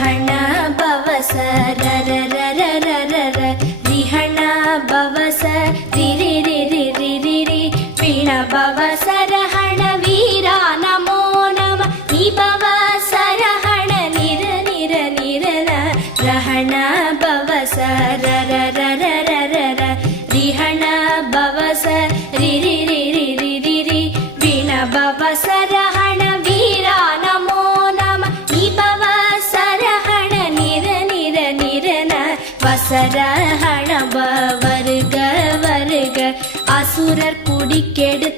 ரஹண பவச ரர ரர ரர ர ரிஹண பவச ரிரி ரிரி ரிரி ரி வீண பவச ரஹண வீரா நமோ நம நிபவ சரஹண நிர நிர நிரன ரஹண பவச ரர ரர ரர ர ரிஹண பவச ரிரி ரிரி ரிரி ரி வீண பவச ரஹண வீரா நமோ நம நிபவ சரஹண நிர நிர நிரன வசரஹண வருக வருக அசுரர் குடிக்கெடுத்த